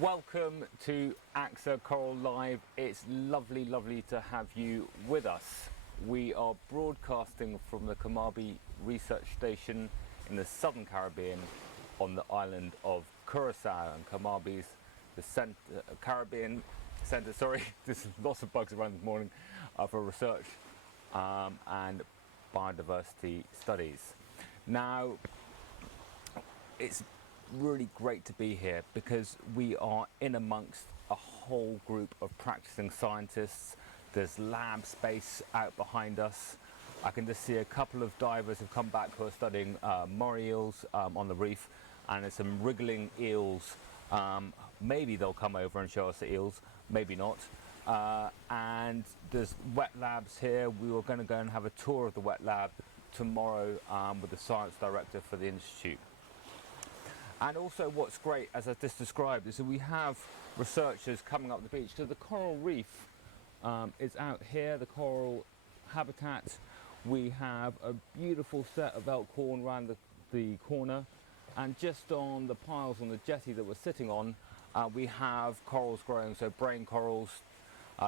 Welcome to AXA Coral Live. It's lovely to have you with us. We are broadcasting from the Kamabi Research Station in the Southern Caribbean on the island of Curacao, and Kamabi's the Caribbean Centre, there's lots of bugs around this morning for research and biodiversity studies. Now, it's really great to be here because we are in amongst a whole group of practicing scientists. There's lab space out behind us. I can just see a couple of divers have come back who are studying moray eels on the reef, and there's some wriggling eels. Maybe they'll come over and show us the eels, maybe not. And there's wet labs here. We were going to go and have a tour of the wet lab tomorrow with the science director for the institute. And also what's great, as I just described, is that we have researchers coming up the beach. So the coral reef is out here, the coral habitat. We have a beautiful set of elkhorn around the corner, and just on the piles on the jetty that we're sitting on, we have corals growing, so brain corals.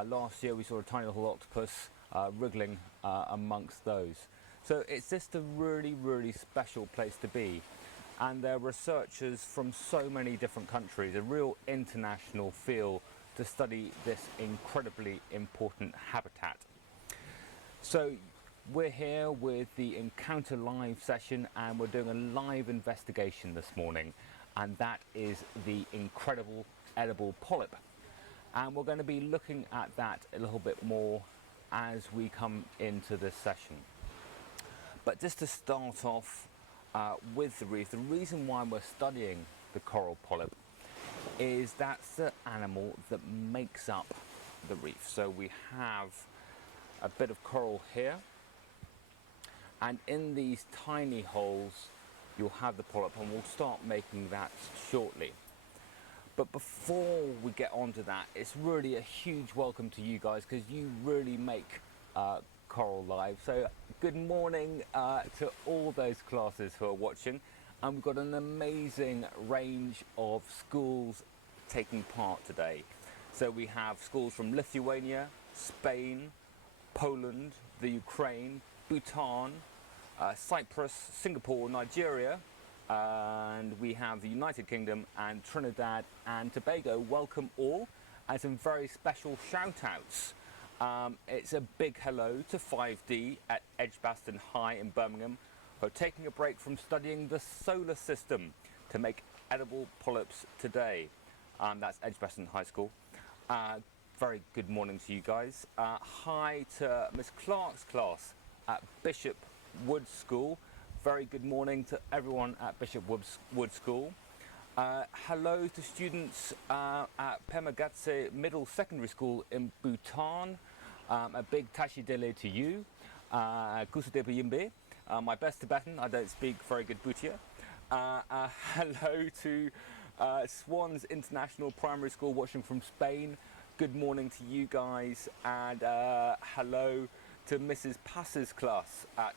Last year we saw a tiny little octopus wriggling amongst those. So it's just a really special place to be. And there are researchers from so many different countries, a real international feel to study this incredibly important habitat. So we're here with the Encounter Live session, and we're doing a live investigation this morning, and that is the incredible edible polyp. And we're going to be looking at that a little bit more as we come into this session. But just to start off, with the reef, the reason why we're studying the coral polyp is that's the animal that makes up the reef. So we have a bit of coral here, and in these tiny holes you'll have the polyp, and we'll start making that shortly. But before we get onto that, it's really a huge welcome to you guys, because you really make Coral Live. So good morning to all those classes who are watching, and we've got an amazing range of schools taking part today. So we have schools from Lithuania, Spain, Poland, the Ukraine, Bhutan, Cyprus, Singapore, Nigeria, and we have the United Kingdom and Trinidad and Tobago. Welcome all, and some very special shout outs. It's a big hello to 5D at Edgbaston High in Birmingham, who are taking a break from studying the solar system to make edible polyps today. That's Edgbaston High School. Very good morning to you guys. Hi to Miss Clark's class at Bishop Wood School. Very good morning to everyone at Bishop Wood School. Hello to students at Pemagatse Middle Secondary School in Bhutan. A big tashi dele to you. Kusudepa Yimbe. My best Tibetan, I don't speak very good Bhutia. Hello to Swans International Primary School watching from Spain. Good morning to you guys. And hello to Mrs. Pass's class at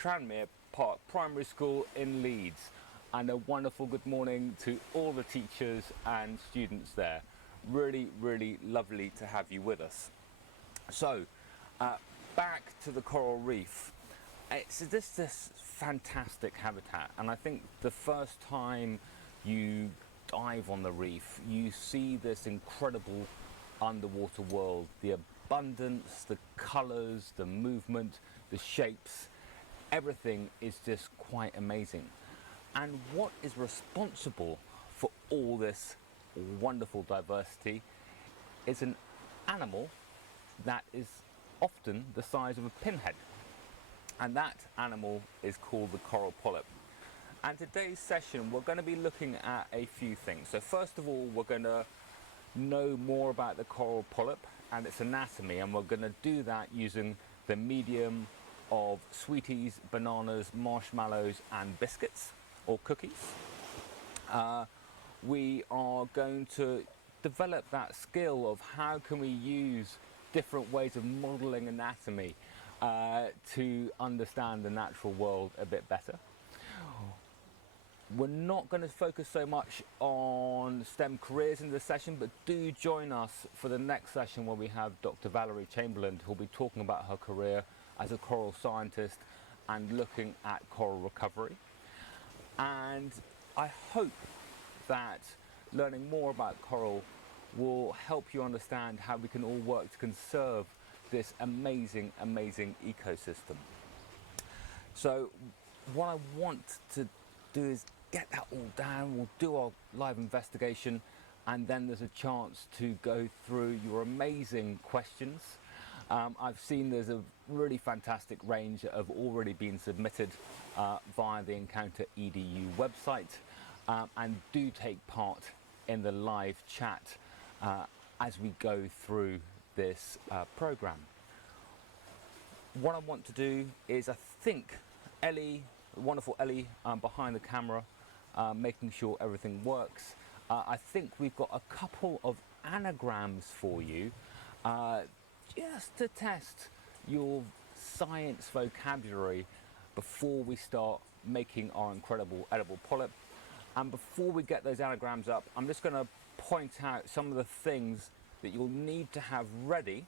Tranmere Park Primary School in Leeds. And a wonderful good morning to all the teachers and students there. Really lovely to have you with us. So back to the coral reef. It's this fantastic habitat, and I think the first time you dive on the reef, you see this incredible underwater world, the abundance, the colors, the movement, the shapes. Everything is just quite amazing. And what is responsible for all this wonderful diversity is an animal that is often the size of a pinhead. And that animal is called the coral polyp. And today's session, we're going to be looking at a few things. So first of all, we're going to know more about the coral polyp and its anatomy, and we're going to do that using the medium of sweeties, bananas, marshmallows and biscuits or cookies. We are going to develop that skill of how can we use different ways of modeling anatomy to understand the natural world a bit better. We're not going to focus so much on STEM careers in this session, but do join us for the next session where we have Dr. Valerie Chamberlain, who'll be talking about her career as a coral scientist and looking at coral recovery. And I hope that learning more about coral will help you understand how we can all work to conserve this amazing, amazing ecosystem. So what I want to do is get that all down. We'll do our live investigation, and then there's a chance to go through your amazing questions. I've seen there's a really fantastic range that have already been submitted via the Encounter EDU website, and do take part in the live chat as we go through this program. What I want to do is, I think Ellie, wonderful Ellie behind the camera, making sure everything works. I think we've got a couple of anagrams for you, just to test your science vocabulary before we start making our incredible edible polyp. And before we get those anagrams up, I'm just going to point out some of the things that you'll need to have ready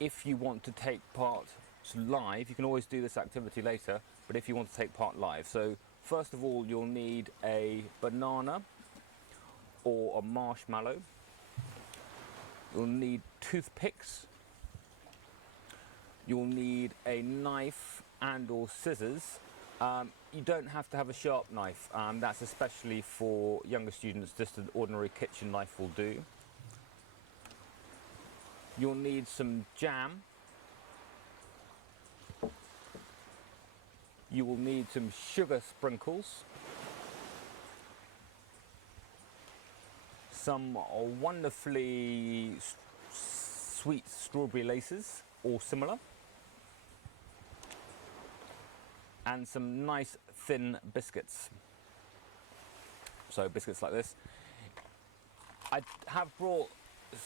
if you want to take part live. You can always do this activity later, but if you want to take part live. So first of all, you'll need a banana or a marshmallow. You'll need toothpicks. You'll need a knife and or scissors. You don't have to have a sharp knife. That's especially for younger students. Just an ordinary kitchen knife will do. You'll need some jam. You will need some sugar sprinkles, some wonderfully sweet strawberry laces or similar, and some nice thin biscuits. So biscuits like this. I have brought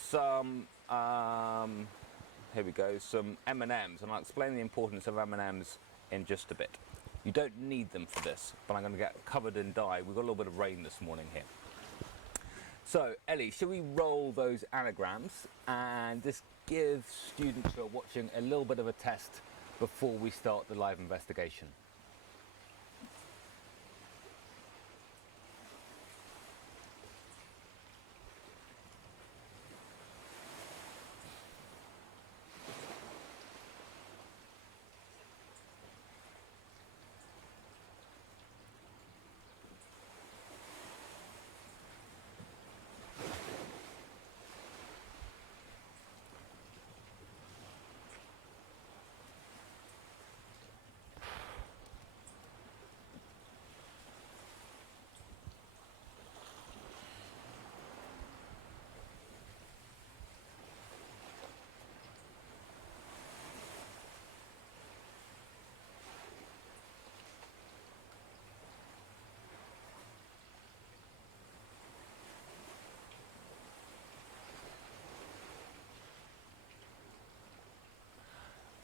some, here we go, some M&Ms, and I'll explain the importance of M&Ms in just a bit. You don't need them for this, but I'm going to get covered in dye. We've got a little bit of rain this morning here. So, Ellie, shall we roll those anagrams and just give students who are watching a little bit of a test before we start the live investigation?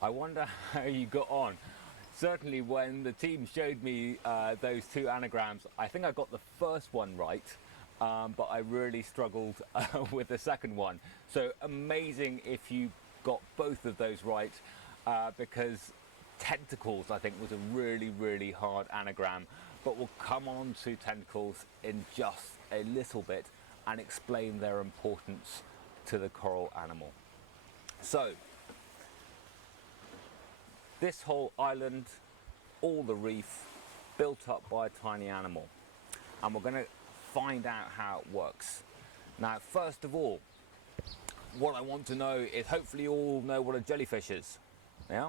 I wonder how you got on. Certainly when the team showed me those two anagrams, I think I got the first one right, but I really struggled with the second one. So amazing if you got both of those right, because tentacles, I think, was a really, really hard anagram. But we'll come on to tentacles in just a little bit and explain their importance to the coral animal. So, this whole island, all the reef, built up by a tiny animal. And we're going to find out how it works. Now, first of all, what I want to know is, hopefully you all know what a jellyfish is. Yeah?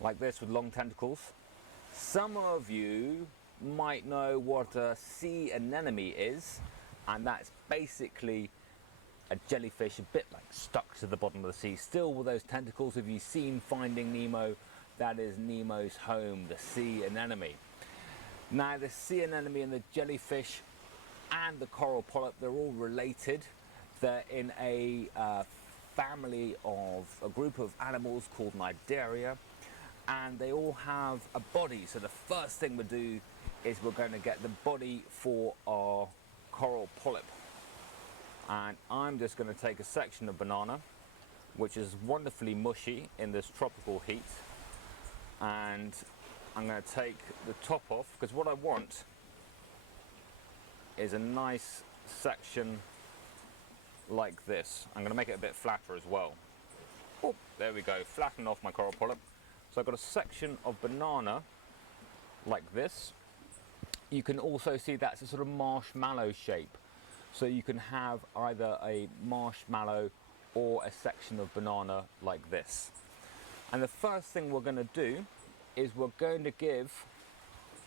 Like this with long tentacles. Some of you might know what a sea anemone is, and that's basically a jellyfish a bit like stuck to the bottom of the sea, still with those tentacles. If you've seen Finding Nemo, that is Nemo's home, the sea anemone. Now, the sea anemone and the jellyfish and the coral polyp, they're all related. They're in a family of a group of animals called Cnidaria, and they all have a body. So the first thing we do is we're going to get the body for our coral polyp. And I'm just going to take a section of banana, which is wonderfully mushy in this tropical heat, and I'm going to take the top off, because what I want is a nice section like this. I'm going to make it a bit flatter as well. Oh, there we go, flatten off my coral polyp. So I've got a section of banana like this. You can also see that's a sort of marshmallow shape. So you can have either a marshmallow or a section of banana like this. And the first thing we're going to do is we're going to give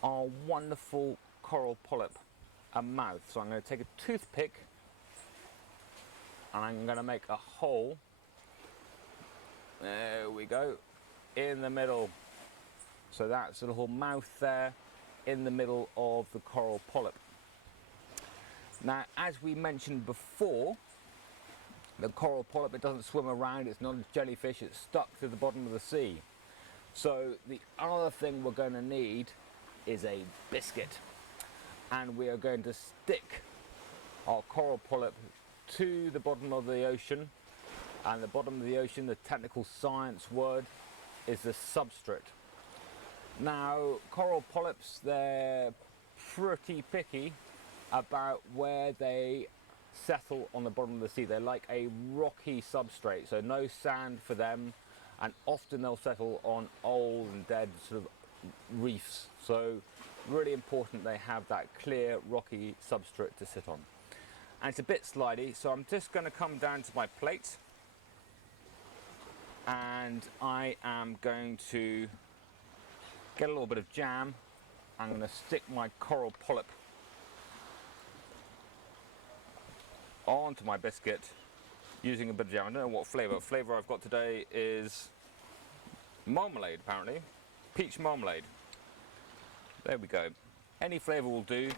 our wonderful coral polyp a mouth. So I'm going to take a toothpick and I'm going to make a hole, there we go, in the middle. So that's a little mouth there in the middle of the coral polyp. Now, as we mentioned before, the coral polyp, it doesn't swim around, it's not a jellyfish, it's stuck to the bottom of the sea. So the other thing we're going to need is a biscuit. And we are going to stick our coral polyp to the bottom of the ocean. And the bottom of the ocean, the technical science word, is the substrate. Now, coral polyps, they're pretty picky about where they settle on the bottom of the sea. They're like a rocky substrate, so no sand for them, and often they'll settle on old and dead sort of reefs. So really important they have that clear rocky substrate to sit on. And it's a bit slidey, so I'm just going to come down to my plate and I am going to get a little bit of jam. I'm going to stick my coral polyp onto my biscuit using a bit of jam. I don't know what flavour I've got today is marmalade, apparently. Peach marmalade. There we go. Any flavour will do,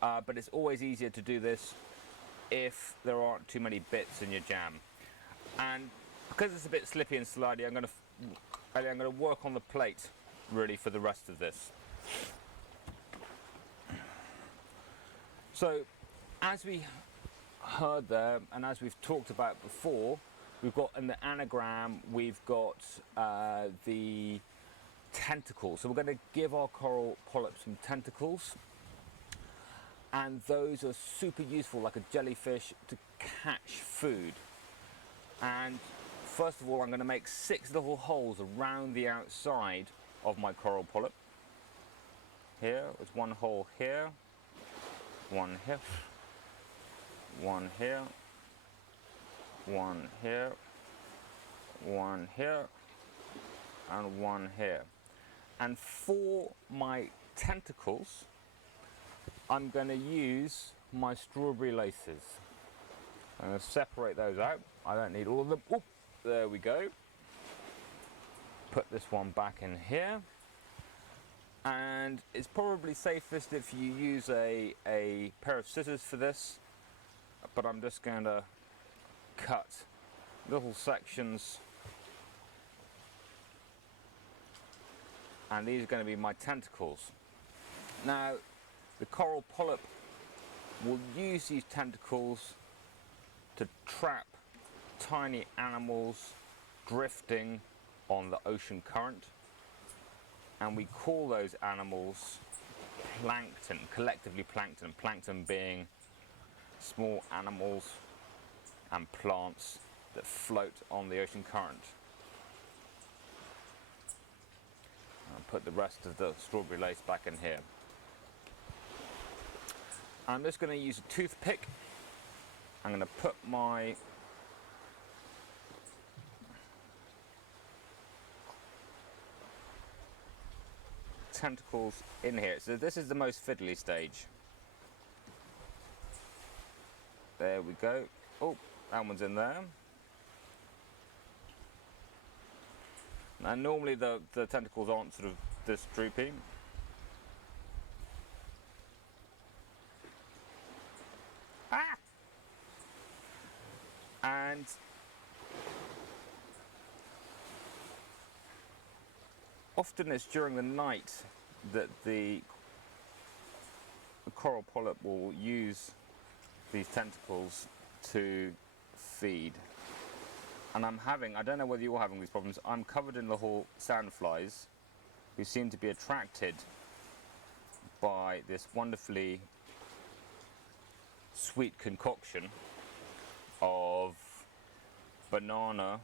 but it's always easier to do this if there aren't too many bits in your jam. And because it's a bit slippy and slidey, I'm going to work on the plate really for the rest of this. So as we heard there, and as we've talked about before, we've got in the anagram, we've got the tentacles. So we're going to give our coral polyp some tentacles, and those are super useful, like a jellyfish, to catch food. And first of all, I'm going to make 6 little holes around the outside of my coral polyp. Here, there's one hole here, one here, one here, one here, one here, and one here. And for my tentacles, I'm going to use my strawberry laces. I'm going to separate those out. I don't need all of them. Oh, there we go. Put this one back in here. And it's probably safest if you use a pair of scissors for this, but I'm just going to cut little sections, and these are going to be my tentacles. Now, the coral polyp will use these tentacles to trap tiny animals drifting on the ocean current, and we call those animals plankton, collectively plankton, plankton being small animals and plants that float on the ocean current. I'll put the rest of the strawberry lace back in here. I'm just going to use a toothpick. I'm going to put my tentacles in here. So this is the most fiddly stage. There we go. Oh, that one's in there. Now normally the tentacles aren't sort of this droopy. Ah! And often it's during the night that the coral polyp will use these tentacles to feed. And I don't know whether you're having these problems, I'm covered in little sandflies who seem to be attracted by this wonderfully sweet concoction of banana,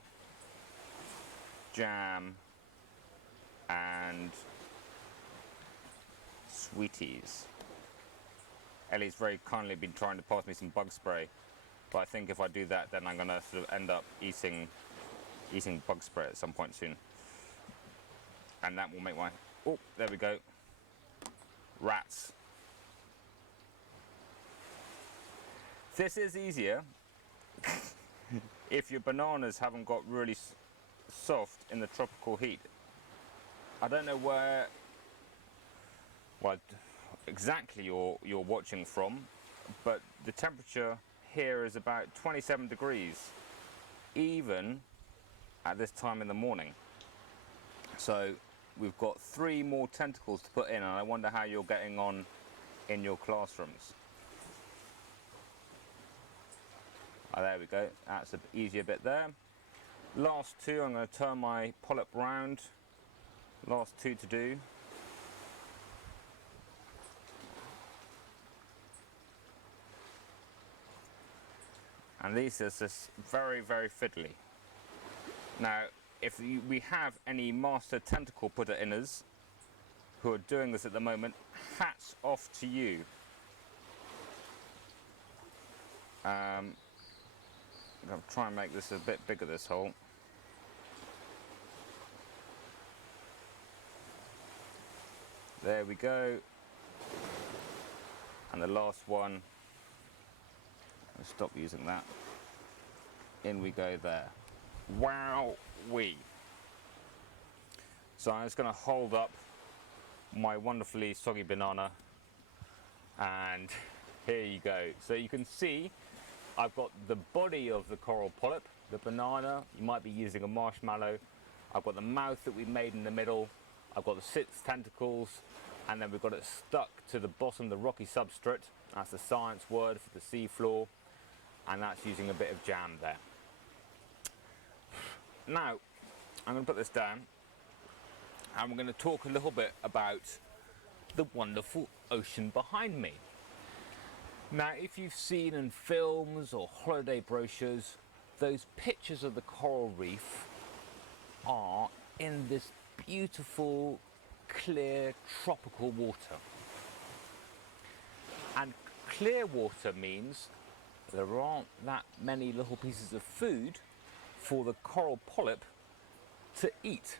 jam and sweeties. Ellie's very kindly been trying to pass me some bug spray, but I think if I do that then I'm going to sort of end up eating bug spray at some point soon, and that will make my, oh there we go, rats. This is easier if your bananas haven't got really soft in the tropical heat. I don't know where, well, exactly you're watching from, but the temperature here is about 27 degrees, even at this time in the morning. So we've got 3 more tentacles to put in, and I wonder how you're getting on in your classrooms. Oh, there we go, that's an easier bit there. Last 2, I'm going to turn my polyp round. Last 2 to do. And these are just very, very fiddly. Now, if we have any master tentacle putter inners who are doing this at the moment, hats off to you. I'm going to try and make this a bit bigger, this hole. There we go. And the last one, I'll stop using that. In we go there. Wow-wee. So I'm just going to hold up my wonderfully soggy banana, and here you go. So you can see I've got the body of the coral polyp, the banana, you might be using a marshmallow. I've got the mouth that we made in the middle. I've got the 6 tentacles, and then we've got it stuck to the bottom, the rocky substrate. That's the science word for the sea floor, and that's using a bit of jam there. Now, I'm going to put this down, and we're going to talk a little bit about the wonderful ocean behind me. Now, if you've seen in films or holiday brochures, those pictures of the coral reef are in this beautiful, clear, tropical water. And clear water means there aren't that many little pieces of food for the coral polyp to eat.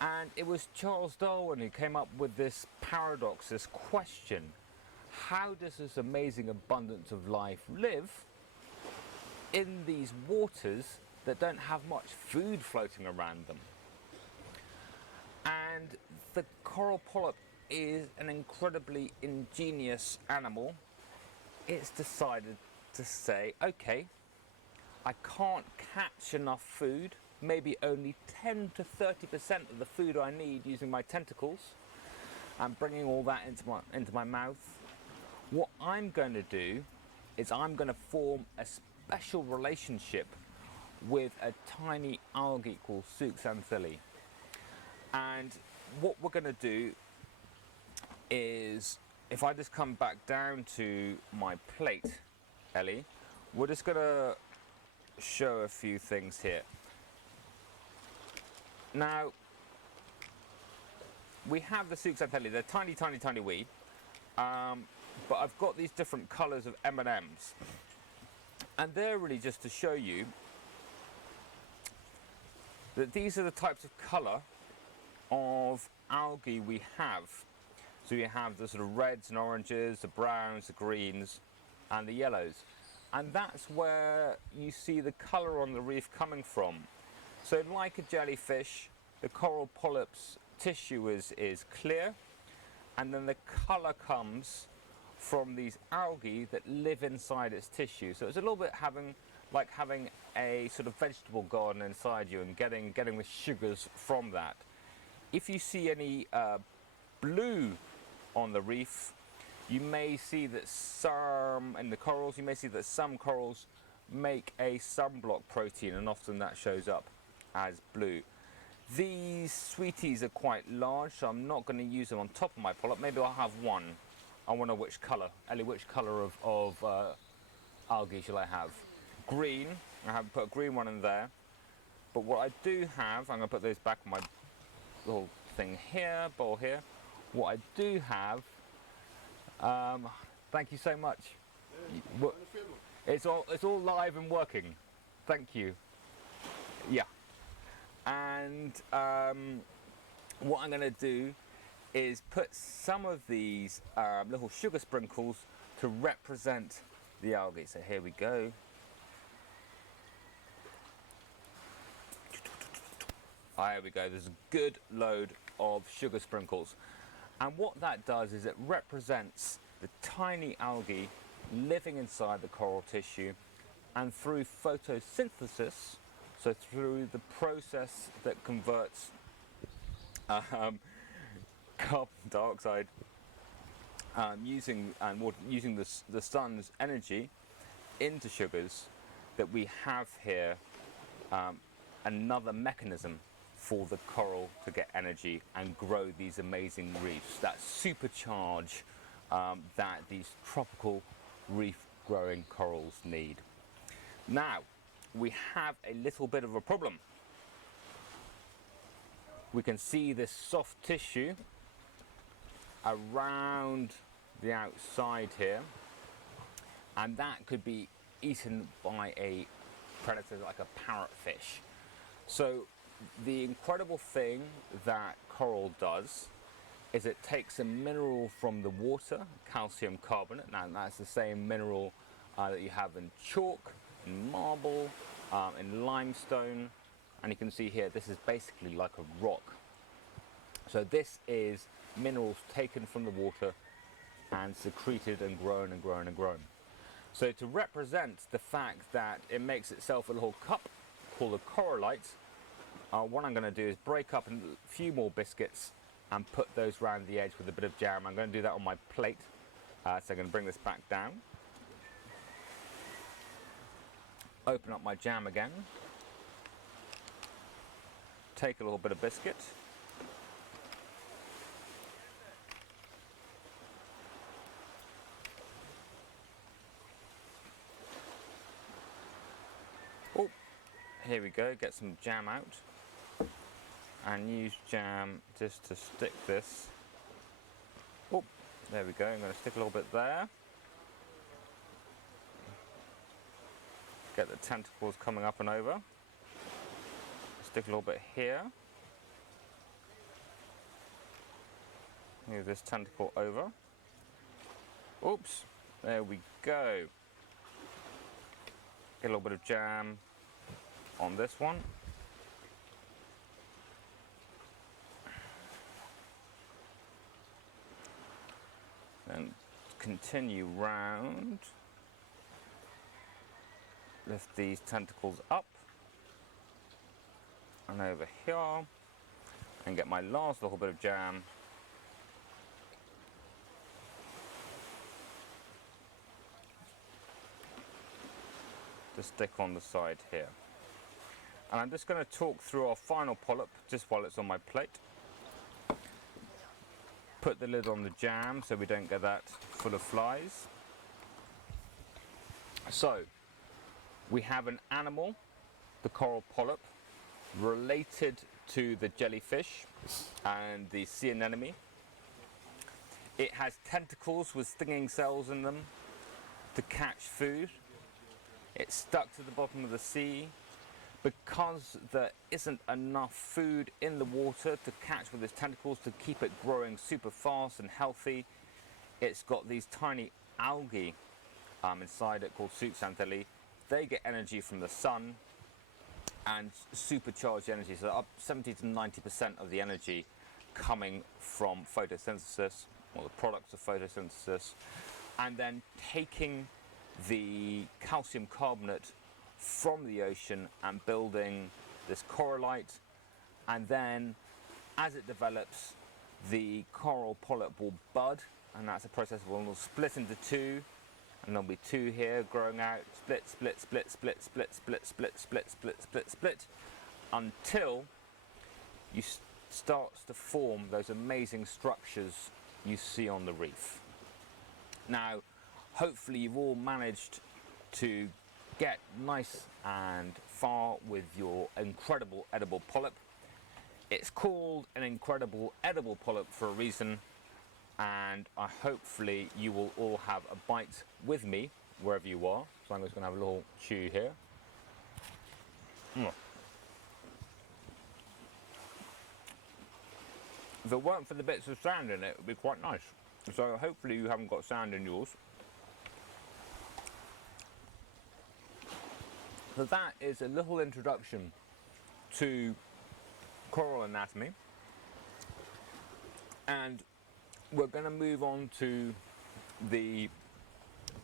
And it was Charles Darwin who came up with this paradox, this question: how does this amazing abundance of life live in these waters that don't have much food floating around them? And the coral polyp is an incredibly ingenious animal. It's decided to say, okay, I can't catch enough food, maybe only 10 to 30% of the food I need using my tentacles, and bringing all that into my mouth. What I'm going to do is I'm going to form a special relationship with a tiny algae called Zooxanthellae. And what we're going to do is, if I just come back down to my plate, Ellie, we're just going to show a few things here. Now, we have the Zooxanthellae, they're tiny, tiny, tiny wee. But I've got these different colours of M&Ms, and they're really just to show you that these are the types of colour of algae we have. So you have the sort of reds and oranges, the browns, the greens and the yellows, and that's where you see the colour on the reef coming from. So like a jellyfish, the coral polyp's tissue is clear, and then the colour comes from these algae that live inside its tissue. So it's a little bit like having a sort of vegetable garden inside you and getting the sugars from that. If you see any blue on the reef, you may see that some, in the corals, you may see that some corals make a sunblock protein, and often that shows up as blue. These sweeties are quite large, so I'm not going to use them on top of my polyp. Maybe I'll have one. I wonder which colour. Ellie, which colour of algae shall I have? Green. I have put a green one in there. But what I do have, I'm going to put those back on my little thing here, bowl here. What I do have, thank you so much. It's all live and working. Thank you. Yeah. And what I'm going to do is put some of these little sugar sprinkles to represent the algae. So here we go. There we go. There's a good load of sugar sprinkles. And what that does is it represents the tiny algae living inside the coral tissue, and through photosynthesis, so through the process that converts carbon dioxide using the sun's energy into sugars, that we have here another mechanism for the coral to get energy and grow these amazing reefs that supercharge that these tropical reef growing corals need. Now, we have a little bit of a problem. We can see this soft tissue around the outside here, and that could be eaten by a predator like a parrotfish. So the incredible thing that coral does is it takes a mineral from the water, calcium carbonate. Now that's the same mineral that you have in chalk, in marble, in limestone, and you can see here this is basically like a rock. So this is minerals taken from the water and secreted and grown and grown and grown. So to represent the fact that it makes itself a little cup called a corallite, what I'm going to do is break up a few more biscuits and put those around the edge with a bit of jam. I'm going to do that on my plate. So I'm going to bring this back down. Open up my jam again. Take a little bit of biscuit. Oh, here we go. Get some jam out. And use jam just to stick this. Oh, there we go. I'm going to stick a little bit there. Get the tentacles coming up and over. Stick a little bit here. Move this tentacle over. Oops, there we go. Get a little bit of jam on this one. And continue round. Lift these tentacles up and over here, and get my last little bit of jam. To stick on the side here. And I'm just going to talk through our final polyp just while it's on my plate. Put the lid on the jam so we don't get that full of flies. So we have an animal, the coral polyp, related to the jellyfish and the sea anemone. It has tentacles with stinging cells in them to catch food. It's stuck to the bottom of the sea. Because there isn't enough food in the water to catch with its tentacles to keep it growing super fast and healthy, it's got these tiny algae inside it called zooxanthellae. They get energy from the sun and supercharged energy, so up 70 to 90% of the energy coming from photosynthesis, or the products of photosynthesis, and then taking the calcium carbonate from the ocean and building this corallite, and then as it develops, the coral polyp will bud and that's a process one will split into two, and there'll be two here growing out, split, split, split, split, split, split, split, split, split, split, split, until you starts to form those amazing structures you see on the reef. Now, hopefully you've all managed to get nice and far with your incredible edible polyp. It's called an incredible edible polyp for a reason, and hopefully you will all have a bite with me wherever you are. So I'm just going to have a little chew here. If it weren't for the bits of sand in it, it would be quite nice. So hopefully you haven't got sand in yours. So that is a little introduction to coral anatomy, and we're going to move on to the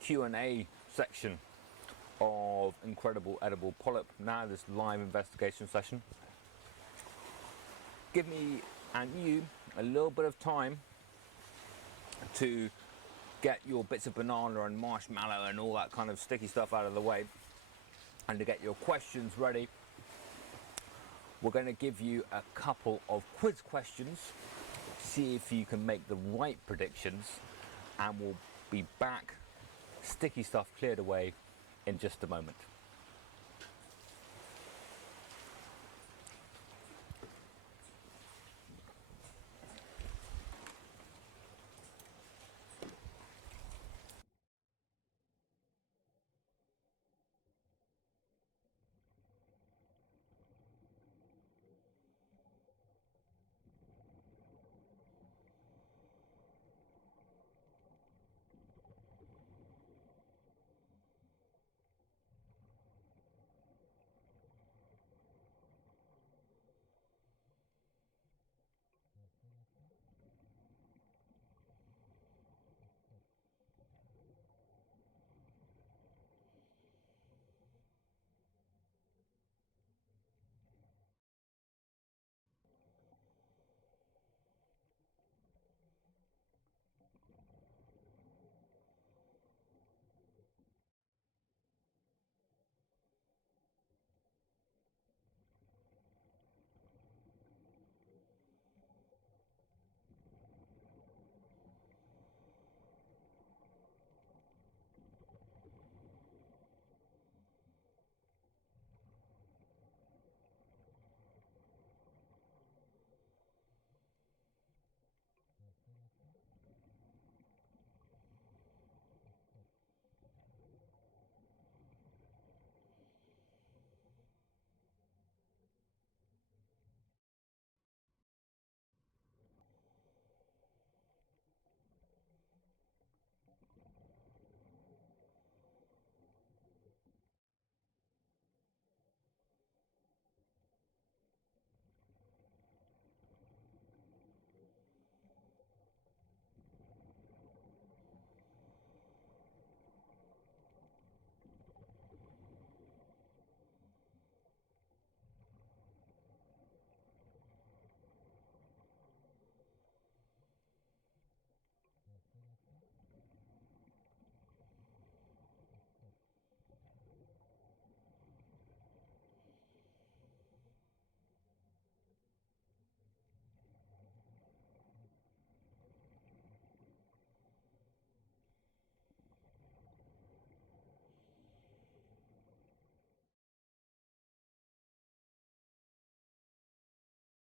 Q&A section of Incredible Edible Polyp, now this live investigation session. Give me and you a little bit of time to get your bits of banana and marshmallow and all that kind of sticky stuff out of the way, and to get your questions ready. We're going to give you a couple of quiz questions, see if you can make the right predictions, and we'll be back, sticky stuff cleared away, in just a moment.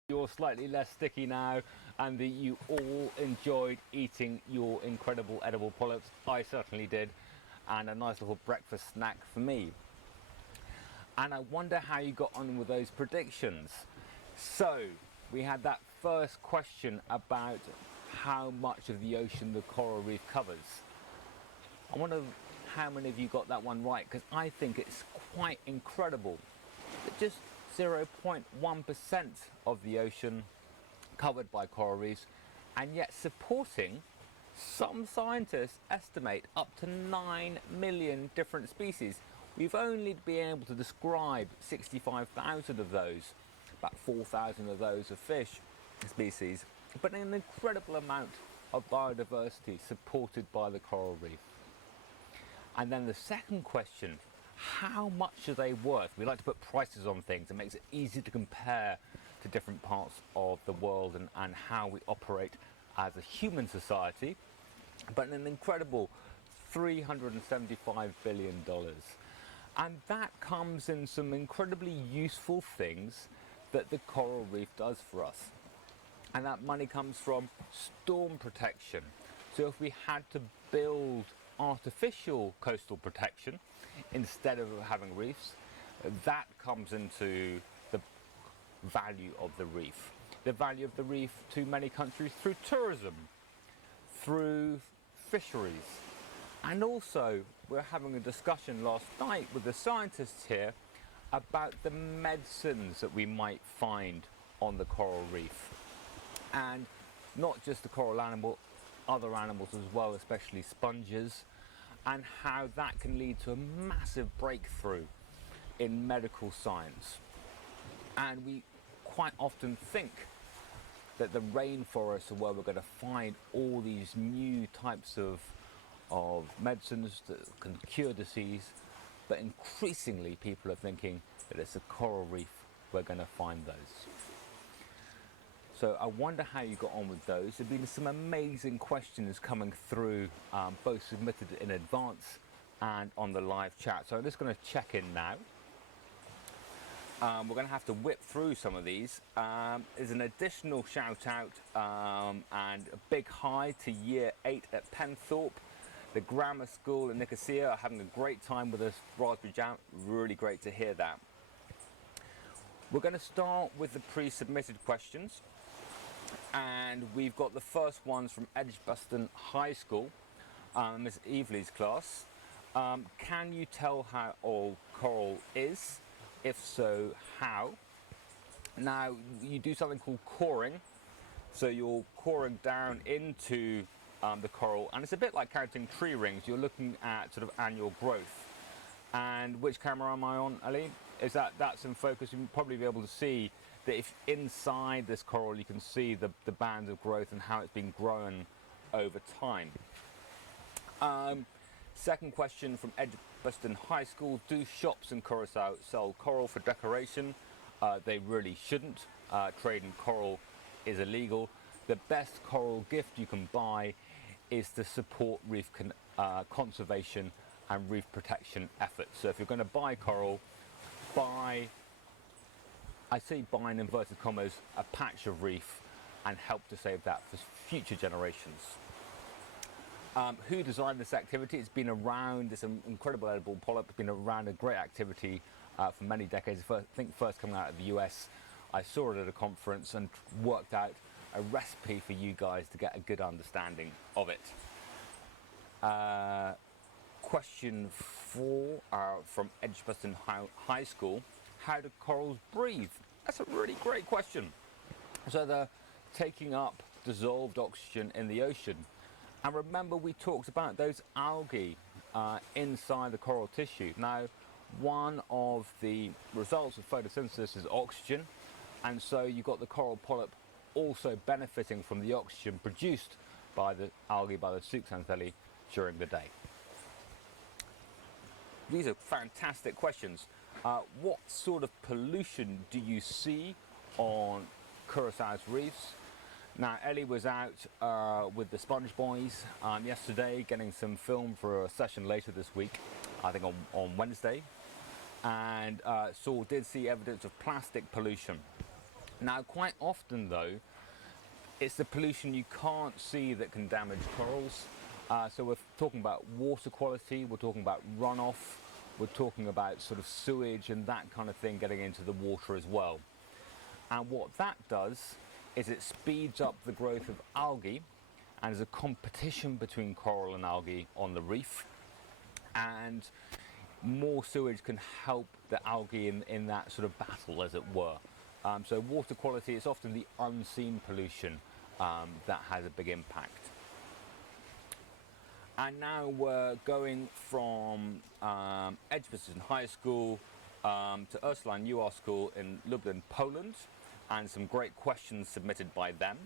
You're slightly less sticky now, and that you all enjoyed eating your incredible edible polyps. I certainly did, and a nice little breakfast snack for me. And I wonder how you got on with those predictions. So we had that first question about how much of the ocean the coral reef covers. I wonder how many of you got that one right, because I think it's quite incredible that just 0.1% of the ocean covered by coral reefs, and yet supporting, some scientists estimate, up to 9 million different species. We've only been able to describe 65,000 of those, about 4,000 of those are fish species, but an incredible amount of biodiversity supported by the coral reef? And then the second question, how much are they worth? We like to put prices on things. It makes it easy to compare to different parts of the world and how we operate as a human society. But an incredible $375 billion. And that comes in some incredibly useful things that the coral reef does for us. And that money comes from storm protection. So if we had to build artificial coastal protection instead of having reefs, that comes into the value of the reef. The value of the reef to many countries through tourism, through fisheries. And also, we're having a discussion last night with the scientists here about the medicines that we might find on the coral reef. And not just the coral animal, other animals as well, especially sponges, and how that can lead to a massive breakthrough in medical science. And we quite often think that the rainforests are where we're going to find all these new types of medicines that can cure disease, but increasingly people are thinking that it's a coral reef we're going to find those. So I wonder how you got on with those. There have been some amazing questions coming through, both submitted in advance and on the live chat. So I'm just going to check in now. We're going to have to whip through some of these. There's an additional shout out and a big hi to Year 8 at Penthorpe. The grammar school in Nicosia are having a great time with us, Raspberry Jam. Really great to hear that. We're going to start with the pre-submitted questions. And we've got the first ones from Edgbaston High School, Miss Evely's class. Can you tell how old coral is? If so, how? Now, you do something called coring. So you're coring down into the coral, and it's a bit like counting tree rings. You're looking at sort of annual growth. And which camera am I on, Ali? Is that's in focus? You'll probably be able to see that if inside this coral you can see the bands of growth and how it's been grown over time. Second question from Edgbaston High School. Do shops in Curacao sell coral for decoration? They really shouldn't. Trade in coral is illegal. The best coral gift you can buy is to support reef conservation and reef protection efforts. So if you're going to buy coral, buy, I say buy in inverted commas, a patch of reef and help to save that for future generations. Who designed this activity? It's been around, this incredible edible polyp, it's been around a great activity for many decades. I think first coming out of the US, I saw it at a conference and worked out a recipe for you guys to get a good understanding of it. Question 4 from Edgbaston High School. How do corals breathe? That's a really great question. So they're taking up dissolved oxygen in the ocean. And remember, we talked about those algae inside the coral tissue. Now, one of the results of photosynthesis is oxygen, and so you've got the coral polyp also benefiting from the oxygen produced by the algae, by the zooxanthellae during the day. These are fantastic questions. What sort of pollution do you see on Curaçao's reefs? Now, Ellie was out with the Sponge Boys yesterday, getting some film for a session later this week, I think on Wednesday, and did see evidence of plastic pollution. Now, quite often though, it's the pollution you can't see that can damage corals. So we're talking about water quality, we're talking about runoff, we're talking about sort of sewage and that kind of thing getting into the water as well. And what that does is it speeds up the growth of algae, and there's a competition between coral and algae on the reef, and more sewage can help the algae in that sort of battle, as it were. So water quality is often the unseen pollution that has a big impact. And now we're going from Edgbaston High School to Ursula Newar School in Lublin, Poland, and some great questions submitted by them.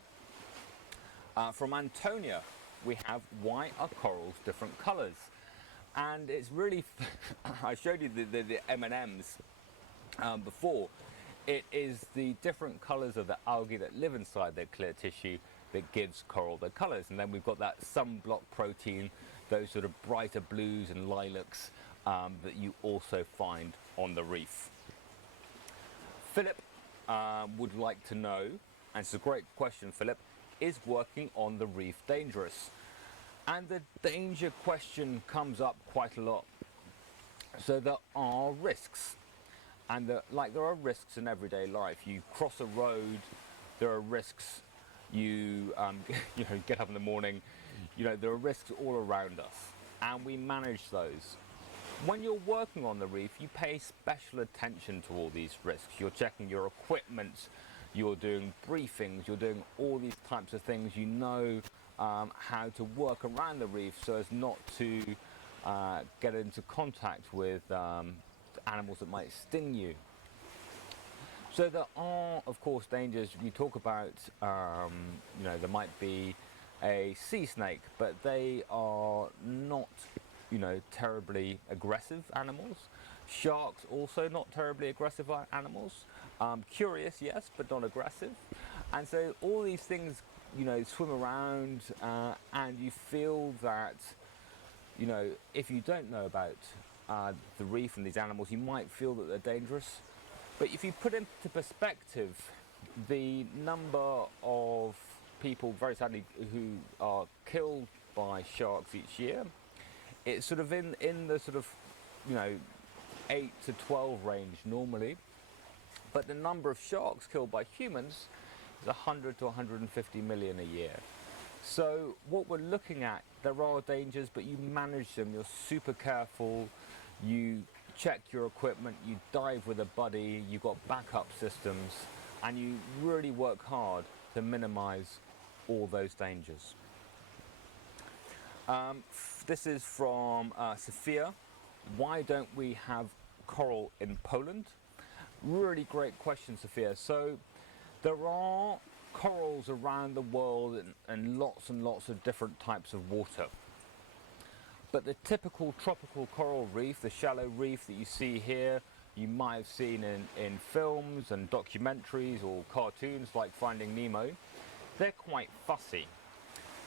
From Antonia, we have why are corals different colours? And it's really, I showed you the M&Ms before. It is the different colours of the algae that live inside their clear tissue that gives coral their colours. And then we've got that sunblock protein, those sort of brighter blues and lilacs that you also find on the reef. Philip would like to know, and it's a great question, Philip, is working on the reef dangerous? And the danger question comes up quite a lot. So there are risks. And there are risks in everyday life. You cross a road, there are risks. You get up in the morning, there are risks all around us, and we manage those. When you're working on the reef, you pay special attention to all these risks. You're checking your equipment, you're doing briefings, you're doing all these types of things. You know how to work around the reef so as not to get into contact with animals that might sting you. So there are, of course, dangers. We talk about, there might be a sea snake, but they are not, terribly aggressive animals. Sharks also not terribly aggressive animals. Curious, yes, but not aggressive. And so all these things, swim around, and you feel that, if you don't know about the reef and these animals, you might feel that they're dangerous. But if you put into perspective the number of people, very sadly, who are killed by sharks each year, it's sort of in the sort of 8 to 12 range normally. But the number of sharks killed by humans is 100 to 150 million a year. So what we're looking at, there are dangers, but you manage them. You're super careful. You check your equipment, you dive with a buddy, you've got backup systems, and you really work hard to minimize all those dangers. This is from Sophia. Why don't we have coral in Poland? Really great question, Sophia. So there are corals around the world and lots of different types of water. But the typical tropical coral reef, the shallow reef that you see here, you might have seen in films and documentaries or cartoons like Finding Nemo, they're quite fussy.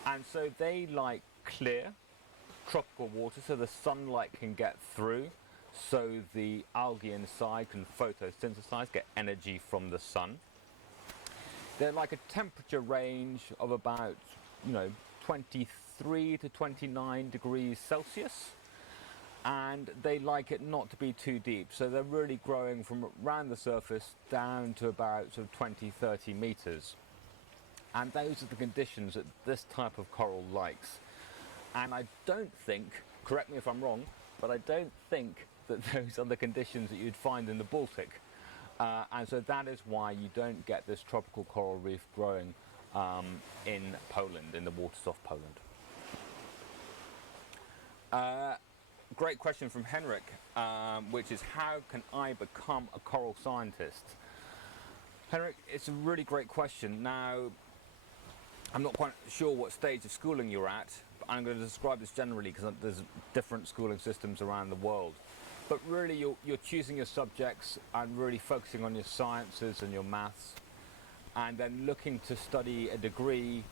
And so they like clear tropical water so the sunlight can get through, so the algae inside can photosynthesize, get energy from the sun. They're like a temperature range of about, 23 to 29 degrees Celsius, and they like it not to be too deep, so they're really growing from around the surface down to about sort of 20-30 meters, and those are the conditions that this type of coral likes. And I don't think, correct me if I'm wrong, but I don't think that those are the conditions that you'd find in the Baltic, and so that is why you don't get this tropical coral reef growing in Poland, in the waters off Poland. Great question from Henrik, which is how can I become a coral scientist? Henrik, it's a really great question. Now, I'm not quite sure what stage of schooling you're at, but I'm going to describe this generally because there's different schooling systems around the world. But really, you're choosing your subjects and really focusing on your sciences and your maths, and then looking to study a degree,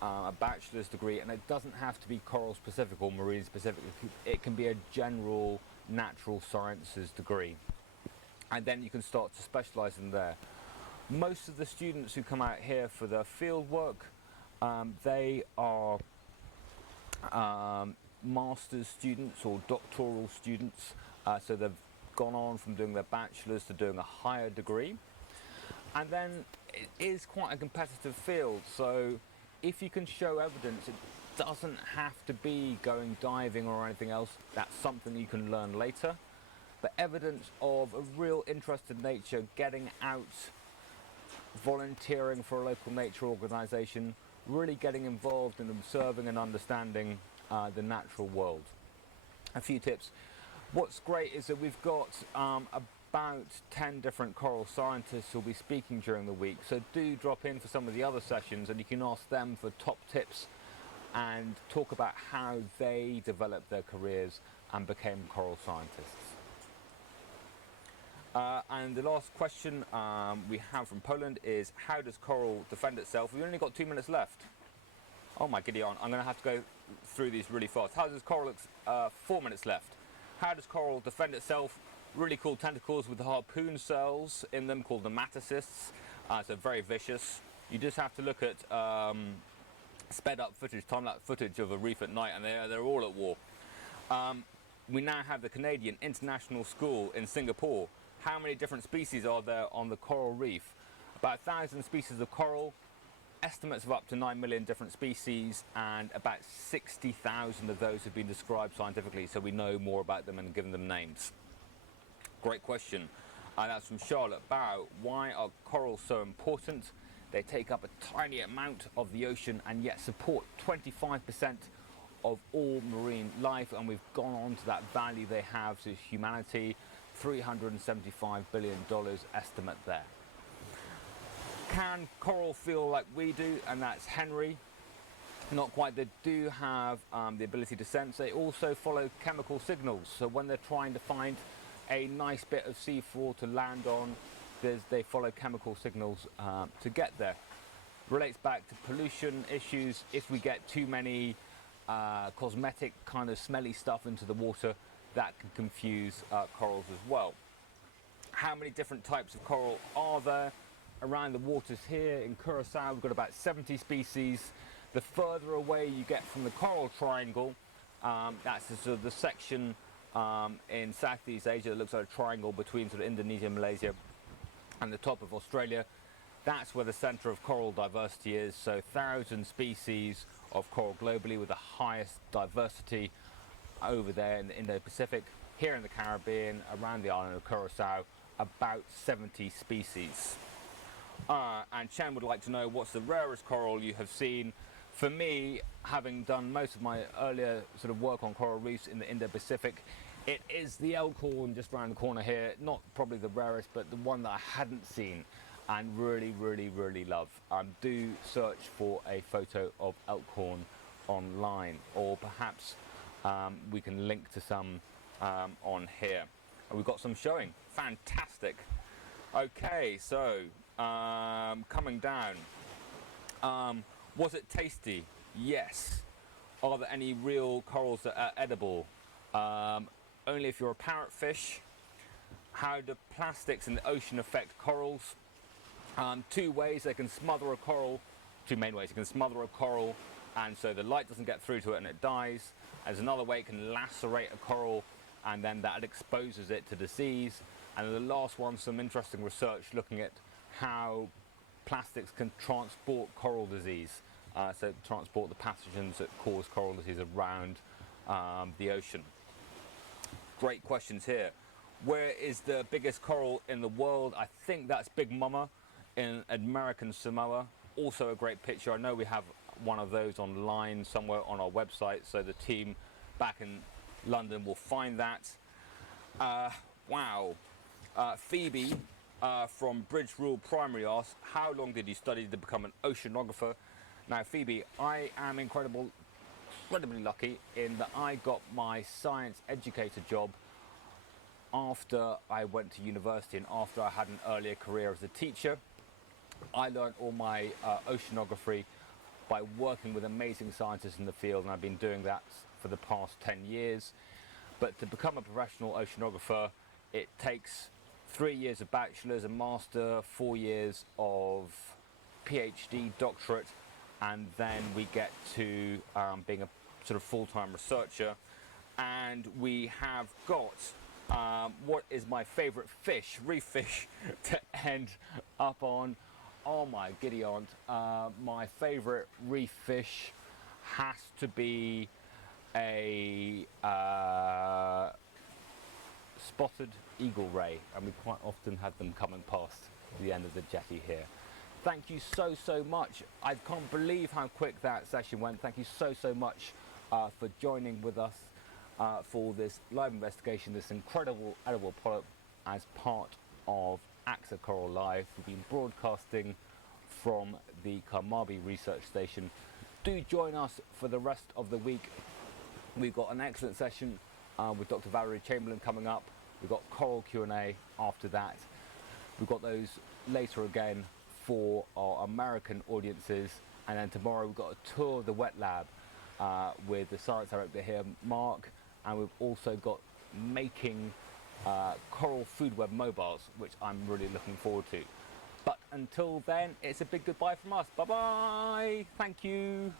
a bachelor's degree, and it doesn't have to be coral specific or marine specific. It can be a general natural sciences degree, and then you can start to specialize in there. Most of the students who come out here for their field work, they are master's students or doctoral students, so they've gone on from doing their bachelor's to doing a higher degree, and then it is quite a competitive field. So if you can show evidence, it doesn't have to be going diving or anything else. That's something you can learn later. But evidence of a real interest in nature, getting out, volunteering for a local nature organisation, really getting involved in observing and understanding the natural world. A few tips. What's great is that we've got a about 10 different coral scientists who'll be speaking during the week, so do drop in for some of the other sessions and you can ask them for top tips and talk about how they developed their careers and became coral scientists. And the last question we have from Poland is, how does coral defend itself? We've only got 2 minutes left. Oh my giddy on, I'm going to have to go through these really fast. How does coral, 4 minutes left. How does coral defend itself? Really cool tentacles with the harpoon cells in them called nematocysts. So very vicious. You just have to look at sped up footage, time-lapse footage of a reef at night, and they're all at war. We now have the Canadian International School in Singapore. How many different species are there on the coral reef? About 1,000 species of coral, estimates of up to 9 million different species, and about 60,000 of those have been described scientifically, so we know more about them and given them names. Great question. That's from Charlotte Bow. Why are corals so important? They take up a tiny amount of the ocean and yet support 25% of all marine life, and we've gone on to that value they have to humanity. $375 billion estimate there. Can coral feel like we do? And that's Henry. Not quite. They do have the ability to sense. They also follow chemical signals. So when they're trying to find a nice bit of seafloor to land on, they follow chemical signals to get there. Relates back to pollution issues. If we get too many cosmetic kind of smelly stuff into the water, that can confuse corals as well. How many different types of coral are there around the waters here? In Curacao we've got about 70 species. The further away you get from the coral triangle, that's sort of the section in Southeast Asia that looks like a triangle between sort of Indonesia, Malaysia and the top of Australia. That's where the center of coral diversity is. So 1,000 species of coral globally, with the highest diversity over there in the Indo-Pacific. Here in the Caribbean, around the island of Curacao, about 70 species. And Chen would like to know, what's the rarest coral you have seen? For me, having done most of my earlier sort of work on coral reefs in the Indo-Pacific, it is the elkhorn just around the corner here. Not probably the rarest, but the one that I hadn't seen and really, really, really love. Do search for a photo of elkhorn online, or perhaps we can link to some on here. We've got some showing. Fantastic. Okay, so coming down. Was it tasty? Yes. Are there any real corals that are edible? Only if you're a parrotfish. How do plastics in the ocean affect corals? 2 ways they can smother a coral. 2 main ways. You can smother a coral, and so the light doesn't get through to it and it dies. There's another way it can lacerate a coral, and then that exposes it to disease. And the last one, some interesting research looking at how plastics can transport coral disease. So transport the pathogens that cause coral disease around the ocean. Great questions here. Where is the biggest coral in the world? I think that's Big Mama in American Samoa. Also a great picture. I know we have one of those online somewhere on our website, so the team back in London will find that. Wow. Phoebe from Bridge Rule Primary asks, how long did you study to become an oceanographer? Now Phoebe, I am incredibly lucky in that I got my science educator job after I went to university and after I had an earlier career as a teacher. I learned all my oceanography by working with amazing scientists in the field, and I've been doing that for the past 10 years. But to become a professional oceanographer, it takes 3 years of bachelor's, a master, 4 years of PhD, doctorate, and then we get to being a sort of full-time researcher. And we have got what is my favorite fish, reef fish, to end up on. Oh my giddy aunt, my favorite reef fish has to be a spotted eagle ray, and we quite often have them coming past the end of the jetty here. Thank you so much. I can't believe how quick that session went. Thank you so much for joining with us for this live investigation, this incredible edible polyp, as part of AXA Coral Live. We've been broadcasting from the Carmarby Research Station. Do join us for the rest of the week. We've got an excellent session with Dr. Valerie Chamberlain coming up. We've got Coral Q&A after that. We've got those later again for our American audiences. And then tomorrow we've got a tour of the wet lab with the science director here, Mark. And we've also got making coral food web mobiles, which I'm really looking forward to. But until then, it's a big goodbye from us. Bye-bye. Thank you.